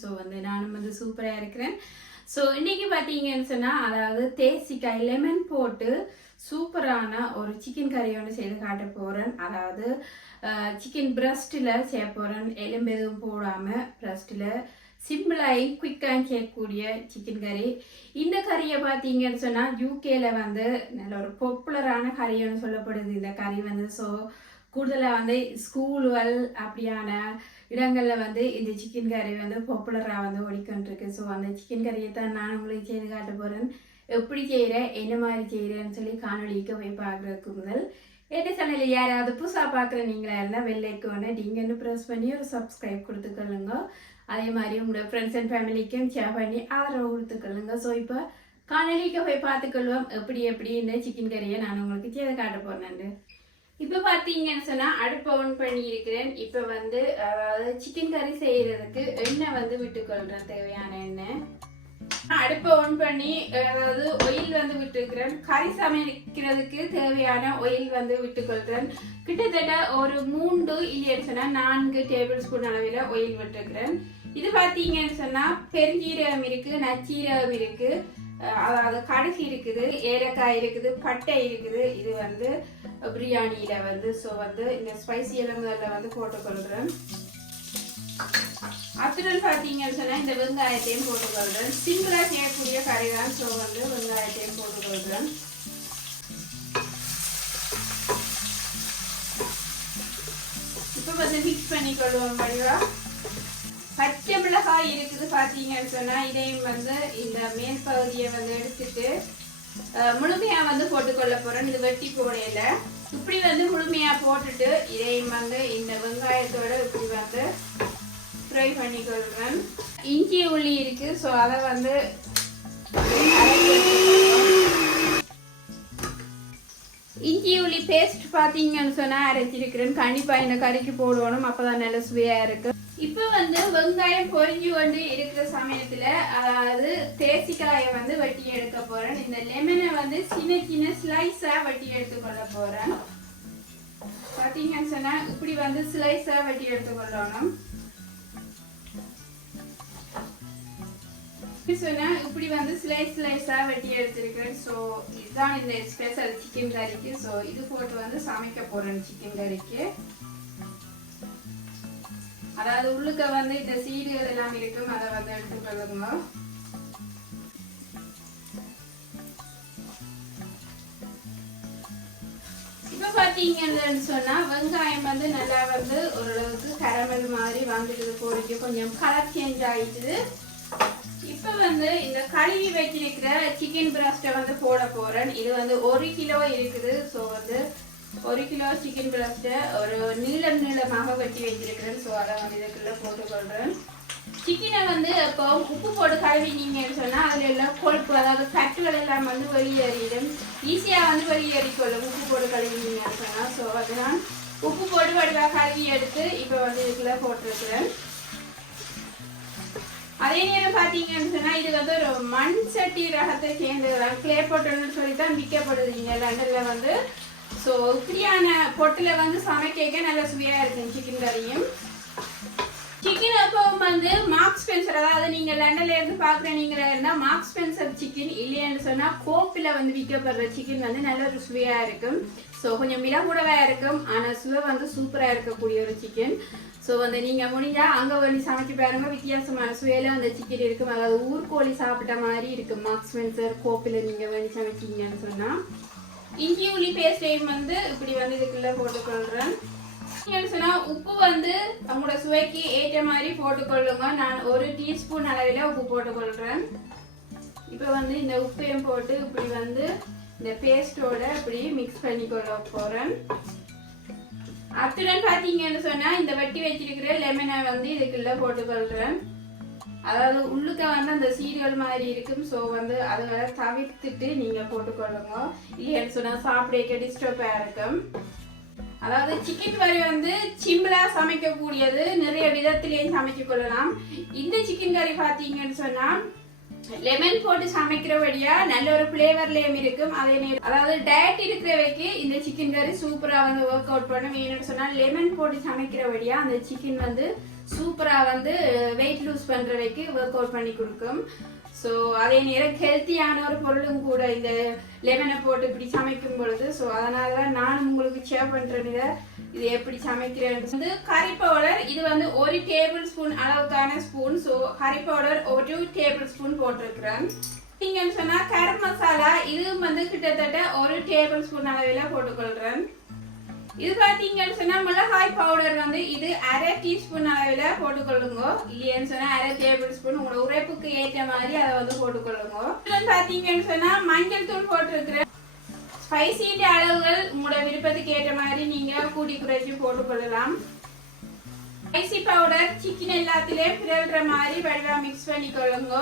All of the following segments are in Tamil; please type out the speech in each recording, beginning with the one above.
ஸோ வந்து நானும் வந்து சூப்பராக இருக்கிறேன். ஸோ இன்றைக்கி பார்த்தீங்கன்னு சொன்னால் அதாவது தேசிக்காய் லெமன் போட்டு சூப்பரான ஒரு சிக்கன் கறி ஒன்று செய்து காட்ட போகிறேன். அதாவது சிக்கன் பிரஸ்ட்டில் செய்ய போகிறேன். எலும்பு எதுவும் போடாமல் பிரஸ்ட்டில் சிம்பிளாகி குயிக்காக செய்யக்கூடிய சிக்கன் கறி. இந்த கறியை பார்த்தீங்கன்னு சொன்னால் யூகேல வந்து நல்ல ஒரு பாப்புலரான கறின்னு சொல்லப்படுது இந்த கறி வந்து. ஸோ கூடுதலாக வந்து ஸ்கூல்கள் அப்படியான இடங்களில் வந்து இந்த சிக்கன் கறி வந்து பாப்புலராக வந்து ஓடிக்கொண்டிருக்கு. ஸோ அந்த சிக்கன் கறியை தான் நான் உங்களுக்கு செய்து காட்ட போகிறேன். எப்படி செய்கிறேன், என்ன மாதிரி செய்கிறேன்னு சொல்லி காணொலிக்கு போய் பார்க்குறதுக்கு முதல் என்ன சேனலில் யாராவது புதுசாக பார்க்குற நீங்களா இருந்தால் வெள்ளைக்கோன்னு நீங்கன்னு ப்ரெஸ் பண்ணி ஒரு சப்ஸ்கிரைப் கொடுத்துக்கொள்ளுங்க. அதே மாதிரி உங்களோட ஃப்ரெண்ட்ஸ் அண்ட் ஃபேமிலிக்கும் ஷேர் பண்ணி ஆதரவு கொடுத்துக்கொள்ளுங்க. ஸோ இப்போ காணொலிக்கு போய் பார்த்துக்கொள்வோம் எப்படி இந்த சிக்கன் கறியை நான் உங்களுக்கு செய்து காட்ட போகிறேன். இப்போ பார்த்தீங்கன்னு சொன்னால் அடுப்பை ஆன் பண்ணி இருக்கிறேன். இப்போ வந்து அதாவது சிக்கன் கறி செய்கிறதுக்கு எண்ணெய் வந்து விட்டுக்கொள்கிறேன், தேவையான எண்ணெய். அடுப்பை ஆன் பண்ணி அதாவது ஒயில் வந்து விட்டுருக்கிறேன். கறி சமைக்கிறதுக்கு தேவையான ஒயில் வந்து விட்டுக்கொள்கிறேன். கிட்டத்தட்ட ஒரு 3 இல்லைன்னு சொன்னால் 4 டேபிள் ஸ்பூன் அளவில் ஒயில் விட்டுருக்கிறேன். இது பார்த்தீங்கன்னு சொன்னால் பெருஞ்சீரகம் இருக்குது, நச்சீரகம் இருக்குது, அதாவது கடுகு இருக்குது, ஏலக்காய் இருக்குது, பட்டை இருக்குது. இது வந்து பிரியாணியில் வந்து ஸோ வந்து இந்த ஸ்பைசி எல்லாம் முதல்ல வந்து போட்டுக்கொள்கிறேன். அத்துடன் பார்த்தீங்கன்னு சொன்னால் இந்த வெங்காயத்தையும் போட்டுக்கொள்கிறேன். சிம்பிளாக செய்யக்கூடிய கறி தான். ஸோ வந்து வெங்காயத்தையும் போட்டுக்கொள்கிறேன். இப்போ வந்து மிக்ஸ் பண்ணிக்கொள்வோம். வடிவாக பச்சை மிளகாய் இருக்குது பார்த்தீங்கன்னு சொன்னால் இதையும் வந்து இந்த மேல் பகுதியை வந்து எடுத்துட்டு முழுமையாக வந்து போட்டுக்கொள்ள போகிறேன். இது வெட்டி போடையில இப்படி வந்து முழுமையாக போட்டுட்டு இதையும் வந்து இந்த வெங்காயத்தோடு இப்படி வந்து ஃப்ரை பண்ணிக்கொள்கிறேன். இஞ்சி உள்ளி இருக்குது. ஸோ அதை வந்து இஞ்சி உள்ளி பேஸ்ட் பார்த்தீங்கன்னு சொன்னால் அரைச்சிருக்கிறேன். கண்டிப்பாக இந்த கறிக்கு போடணும், அப்போ தான் நல்ல சுவையாக இருக்குது. இப்போ வந்து வெங்காயம் பொரிஞ்சு கொண்டு இருக்கிற சமயத்தில் அதாவது தேசிக்காயை வந்து வெட்டி எடுக்க போகிறேன். இந்த லெமனை வந்து சின்ன சின்ன ஸ்லைஸாக வெட்டி எடுத்துக்கொள்ள போகிறேன். பார்த்தீங்கன்னு சொன்னால் இப்படி வந்து ஸ்லைஸாக வெட்டி எடுத்துக்கொள்ளணும். சொன்னால் இப்படி வந்து ஸ்லைஸாக வெட்டி எடுத்துருக்கிறேன். ஸோ இதுதான் இந்த ஸ்பெஷல் சிக்கன் கறிக்கு. ஸோ இது போட்டு வந்து சமைக்க போகிறேன் சிக்கன் கறிக்கு. அதாவது உள்ளுக்க வந்து இந்த சீடுகள் எல்லாம் இருக்கும், அதை வந்து எடுத்துக்கொள்ளுங்க. இப்போ பார்த்தீங்கன்னு சொன்னால் வெங்காயம் வந்து நல்லா வந்து ஓரளவுக்கு கரமல் மாதிரி வந்துடுது, பொரிக்க கொஞ்சம் கலர் சேஞ்ச் ஆகிடுது. இப்போ வந்து இந்த கழுவி வச்சிருக்கிற சிக்கன் பிரஸ்ட்டை வந்து போட போகிறேன். இது வந்து 1 கிலோ இருக்குது. ஸோ வந்து 1 கிலோ சிக்கன் பிரஸ்ட்டை ஒரு நீளமாக வெட்டி வச்சிருக்கிறேன். ஸோ அதை வந்து இதுக்குள்ளே போட்டுக்கொள்கிறேன். சிக்கனை வந்து இப்போ உப்பு போட்டு கழுவினீங்கன்னு சொன்னால் அதில் எல்லாம் கொழுப்பு அதாவது ஃபேட்டுகள் எல்லாம் வந்து வெளியேறிடும். ஈஸியாக வந்து வெளியேறிக்கொள்ளும் உப்பு போட்டு கழுவினீங்கன்னு சொன்னால். ஸோ அதுதான் உப்பு போட்டு வடிவாக கழுவி எடுத்து இப்போ வந்து இதுக்குள்ளே போட்டிருக்கிறேன். அதே நேரம் பார்த்தீங்கன்னு சொன்னால் இது வந்து ஒரு மண் சட்டி ரகத்தை சேர்ந்ததுதான். கிளே பொட்டுன்னு சொல்லி தான் விற்கப்படுது இங்கே லண்டனில் வந்து. ஸோ இப்படியான பொட்டில் வந்து சமைக்க நல்ல சுவையாக இருக்கும் சிக்கன் கறியும். சிக்கன் எப்பவும் வந்து மார்க் ஸ்பென்சர், அதாவது நீங்கள் லண்டன்ல இருந்து பார்க்குற நீங்கள் இருந்தால் மார்க் ஸ்பென்சர் சிக்கன், இல்லைன்னு சொன்னால் கோப்பில் வந்து விற்கப்படுற சிக்கன் வந்து நல்ல ஒரு சுவையாக இருக்கும். ஸோ கொஞ்சம் மிளகுடவாக இருக்கும், ஆனால் சுவை வந்து சூப்பராக இருக்கக்கூடிய ஒரு சிக்கன். ஸோ வந்து நீங்கள் முடிஞ்சால் அங்கே வந்து சமைச்சு பாருங்க, வித்தியாசமான சுவையில் அந்த சிக்கன் இருக்கும். அதாவது ஊர்கோழி சாப்பிட்ட மாதிரி இருக்கும். மார்க் ஸ்பென்சர் கோப்பில் நீங்கள் வந்து சமைச்சிங்கன்னு சொன்னால். இஞ்சி உள்ளி பேஸ்டையும் வந்து இப்படி வந்து இதுக்குள்ளே போட்டுக்கொள்கிறேன். சொன்னால் உப்பு வந்து உங்களோட சுவைக்கு ஏற்ற மாதிரி போட்டுக்கொள்ளுங்க. நான் 1 டீஸ்பூன் அளவில் உப்பு போட்டுக்கொள்கிறேன். இப்போ வந்து இந்த உப்பையும் போட்டு இப்படி வந்து இந்த பேஸ்டோட இப்படி மிக்ஸ் பண்ணிக்கொள்ள போகிறேன். அத்துடன் பார்த்தீங்கன்னு சொன்னால் இந்த வெட்டி வச்சிருக்கிற லெமனை வந்து இதுக்குள்ளே போட்டுக்கொள்கிறேன். அதாவது உள்ளுக்க வந்து அந்த சீரியல் மாதிரி இருக்கும். ஸோ வந்து அதை தவிர்த்துட்டு நீங்கள் போட்டுக்கொள்ளுங்க, இல்லைன்னு சொன்னால் சாப்பிட டிஸ்டர்பாக இருக்கும். அதாவது சிக்கன் கறி வந்து சிம்பிளாக சமைக்கக்கூடியது, நிறைய விதத்திலேயும் சமைச்சு கொள்ளலாம். இந்த சிக்கன் கறி பார்த்தீங்கன்னு சொன்னால் லெமன் போட்டு சமைக்கிறபடியா நல்ல ஒரு ஃப்ளேவர்லேயும் இருக்கும். அதே நேரம் அதாவது டயட் இருக்கிறவைக்கு இந்த சிக்கன் கறி சூப்பராக வந்து ஒர்க் அவுட் பண்ண வேணும்னு சொன்னால் லெமன் போட்டு சமைக்கிறபடியா அந்த சிக்கன் வந்து சூப்பராக வந்து வெயிட் லூஸ் பண்ணுறவைக்கு ஒர்க் அவுட் பண்ணி கொடுக்கும். ஸோ அதே நேரம் ஹெல்த்தியான ஒரு பொருளும் கூட இந்த லெமனை போட்டு இப்படி சமைக்கும் பொழுது. ஸோ அதனால தான் நான் உங்களுக்கு ஷேர் பண்ணுறேன் இது எப்படி சமைக்கிறேன். வந்து கறி பவுடர், இது வந்து 1 டேபிள் ஸ்பூன் அளவுக்கான ஸ்பூன். ஸோ கறி பவுடர் 1 டேபிள் ஸ்பூன் போட்டிருக்கிறேன். பார்த்தீங்கன்னு சொன்னால் கரம் மசாலா இது வந்து கிட்டத்தட்ட 1 டேபிள் ஸ்பூன் அளவில் போட்டுக்கொள்கிறேன். இது பார்த்தீங்கன்னு சொன்னால் மிளகாய் பவுடர் வந்து இது 1/2 டீஸ்பூன் அளவில் போட்டுக்கொள்ளுங்க. இல்லைன்னு சொன்னால் 1/2 டேபிள் ஸ்பூன் உங்களோட உரைப்புக்கு ஏற்ற மாதிரி அதை வந்து போட்டுக்கொள்ளுங்க. இது பார்த்தீங்கன்னு சொன்னால் மஞ்சள் தூள் போட்டிருக்கிறேன். ஸ்பைசியோட அளவுகள் உங்களோட விருப்பத்துக்கு ஏற்ற மாதிரி நீங்கள் கூட்டி குறைச்சி போட்டுக்கொள்ளலாம். ஸ்பைசி பவுடர் சிக்கன் எல்லாத்திலையும் பிறல்ற மாதிரி வடிவாக மிக்ஸ் பண்ணிக்கொள்ளுங்க.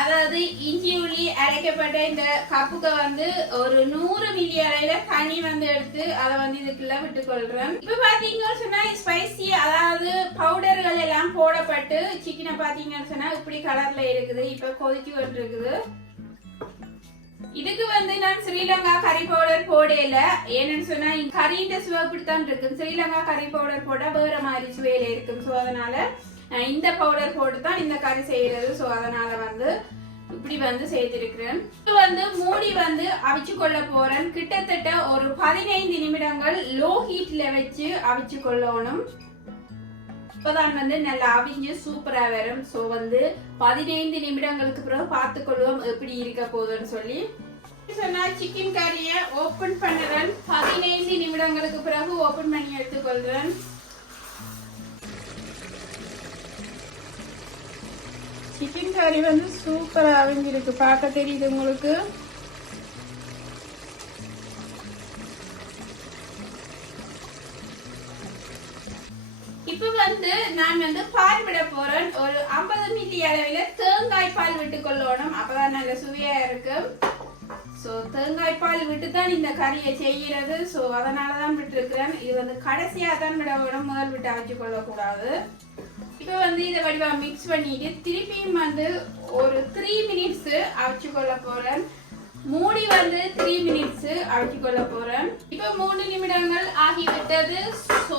அதாவது இஞ்சி உள்ளி அரைக்கப்பட்ட இந்த கப்புக்கு வந்து ஒரு 100 மில்லி அளவுல தண்ணி வந்து எடுத்து அதை வந்து இதுக்குள்ள விட்டுக்கொள்றேன். இப்ப பாத்தீங்கன்னு சொன்னா ஸ்பைசி அதாவது பவுடர்கள் எல்லாம் போடப்பட்டு சிக்கனை பாத்தீங்கன்னு சொன்னா இப்படி கலர்ல இருக்குது. இப்ப கொதிச்சு இருக்குது. இதுக்கு வந்து நான் ஸ்ரீலங்கா கறி பவுடர் போடல. ஏன்னு சொன்னா கறின்ற சுவை இப்படித்தான் இருக்கும். ஸ்ரீலங்கா கறி பவுடர் போட்டா வேற மாதிரி சுவையில இருக்கும். ஸோ அதனால இந்த பவுடர் போட்டு தான் இந்த கறி செய்யறது. ஸோ அதனால வந்து இப்படி வந்து செய்திருக்கிறேன். இது வந்து மூடி வந்து அவிச்சு கொள்ள போறேன். கிட்டத்தட்ட ஒரு 15 நிமிடங்கள் லோ ஹீட்ல வச்சு அவிச்சு கொள்ளணும். இப்பதான் வந்து நல்லா அவிஞ்சு சூப்பரா வரும். ஸோ வந்து 15 நிமிடங்களுக்கு பிறகு பார்த்துக்கொள்வோம் எப்படி இருக்க போகுதுன்னு சொல்லி. சொன்னா சிக்கன் கறியை ஓபன் பண்ணுறேன். 15 நிமிடங்களுக்கு பிறகு ஓபன் பண்ணி எடுத்துக்கொள்றேன். சிக்கன் கறி வந்து சூப்பரா அவிஞ்சிருக்கு. பார்க்க தெரியுது உங்களுக்கு. இப்ப வந்து நான் வந்து பால் விட போறேன். ஒரு 50 மில்லி அளவில் தேங்காய் பால் விட்டு கொள்ளணும். அப்பதான் நல்ல சுவையா இருக்கும். ஸோ தேங்காய் பால் விட்டு தான் இந்த கறியை செய்கிறது. ஸோ அதனாலதான் விட்டு இருக்கிறேன். இது வந்து கடைசியா தான் விட வேணும். முதல் விட்டு அவிச்சு கொள்ளக்கூடாது. இப்போ வந்து இதை வடிவா மிக்ஸ் பண்ணிட்டு திருப்பியும் வந்து ஒரு 3 மினிட்ஸ் அவிச்சு கொள்ள போறேன். மூடி வந்து 3 மினிட்ஸ் அவிச்சு கொள்ள போறேன். இப்போ 3 நிமிடங்கள் ஆகிவிட்டது. ஸோ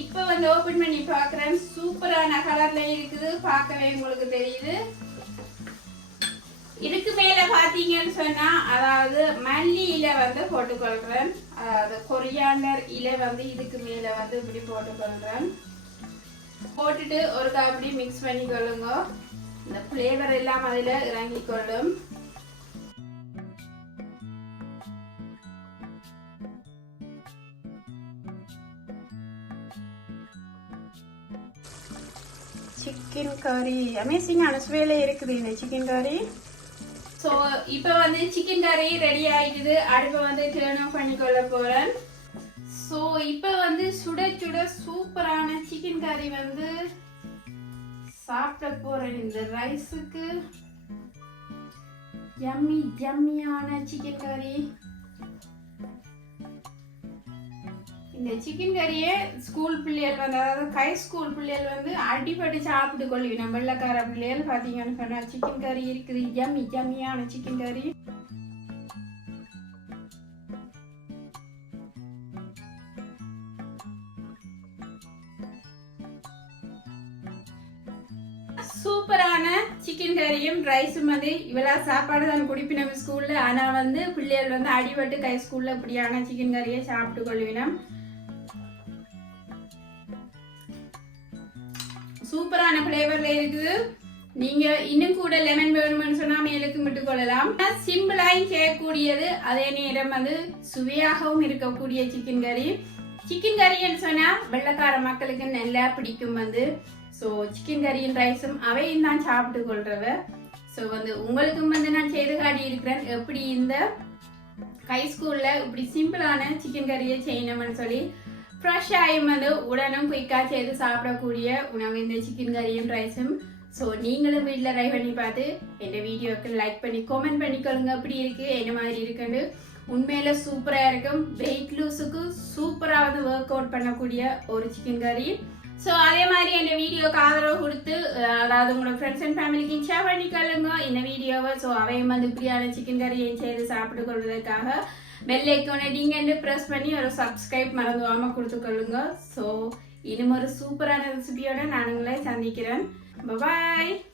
இப்போ வந்து ஓபன் பண்ணி பார்க்குறேன். சூப்பரான கலர்ல இருக்குது. பார்க்கவே உங்களுக்கு தெரியுது. இதுக்கு மேல பாத்தீங்கன்னு சொன்னா அதாவது மல்லி இலை வந்து போட்டுக்கொள்றேன். அதாவது கொரியாண்டர் இலை வந்து இதுக்கு மேல வந்து இப்படி போட்டுக்கொள்றேன். போட்டுட்டு ஒரு அப்படி மிக்ஸ் பண்ணிக்கொள்ளுங்க. இந்த ஃப்ளேவர் எல்லாம் அதில் இறங்கிக்கொள்ளும். சிக்கன் கறி அமேசிங்கான சுவையில இருக்குது இந்த சிக்கன் கறி. ஸோ இப்போ வந்து சிக்கன் கறி ரெடி ஆயிடுது. அடுப்பை வந்து டர்ன் ஆஃப் பண்ணிக்கொள்ள போறேன். ஸோ இப்போ வந்து சுட சுட சூப்பரான சிக்கன் கறி வந்து சாப்பிட போறேன். இந்த ரைஸுக்கு யம்மி யம்மியான சிக்கன் கறி. இந்த சிக்கன் கறியை ஸ்கூல் பிள்ளைகள் வந்து அதாவது ஹை ஸ்கூல் பிள்ளைகள் வந்து அடிப்படி சாப்பிட்டு கொள்ளுவி. நம்ம வெள்ளக்கார பிள்ளைகள் பார்த்தீங்கன்னு சொன்னா சிக்கன் கறி இருக்குது. யம்மி யம்மியான சிக்கன் கறி. சூப்பரான சிக்கன் கறியும் ரைஸும் வந்து இவ்வளவு சாப்பாடு தான் குடிப்பின ஸ்கூல்ல. ஆனா வந்து பிள்ளைகள் வந்து அடிபட்டு கை ஸ்கூல்ல இப்படியான சிக்கன் கறியை சாப்பிட்டு கொள்வினம். சூப்பரான பிளேவர்ல இருக்குது. நீங்க இன்னும் கூட லெமன் வேணும்னு சொன்னா மேலுக்கு விட்டுக் கொள்ளலாம். சிம்பிளாயும் செய்யக்கூடியது, அதே நேரம் வந்து சுவையாகவும் இருக்கக்கூடிய சிக்கன் கறி. சிக்கன் கறின்னு சொன்னா வெள்ளக்கார மக்களுக்கு நல்லா பிடிக்கும் வந்து. ஸோ சிக்கன் கறியும் ரைஸும் அவையும் தான் சாப்பிட்டு கொள்றவ. ஸோ வந்து உங்களுக்கும் வந்து நான் செய்து காட்டி இருக்கிறேன் எப்படி இந்த ஹை ஸ்கூல்ல இப்படி சிம்பிளான சிக்கன் கறியை செய்யணும்னு சொல்லி. ஃப்ரெஷ்ஷாயும் வந்து உடனும் குயிக்காக செய்து சாப்பிடக்கூடிய உணவு இந்த சிக்கன் கறியும் ரைஸும். ஸோ நீங்களும் வீட்டில் ட்ரை பண்ணி பார்த்து என் வீடியோக்கு லைக் பண்ணி கமெண்ட் பண்ணிக்கொள்ளுங்க எப்படி இருக்கு என்ன மாதிரி இருக்குன்னு. உண்மையில சூப்பரா இருக்கும். வெயிட் லூஸுக்கு சூப்பரா வந்து ஒர்க் அவுட் பண்ணக்கூடிய ஒரு சிக்கன் கறி. ஸோ அதே மாதிரி இந்த வீடியோக்கு ஆதரவு கொடுத்து அதாவது உங்களோட ஃப்ரெண்ட்ஸ் அண்ட் ஃபேமிலிக்கு ஷேர் பண்ணிக்கொள்ளுங்க இந்த வீடியோவை. ஸோ அவையும் வந்து இப்படியான சிக்கன் கறியையும் செய்து சாப்பிட்டு கொள்வதற்காக பெல் ஐக்கானை டிங்கன்னு ப்ரெஸ் பண்ணி ஒரு சப்ஸ்கிரைப் மறந்துடாம கொடுத்துக்கொள்ளுங்க. ஸோ இன்னும் ஒரு சூப்பரான ரெசிபியோட நான் உங்களை சந்திக்கிறேன். பாய்.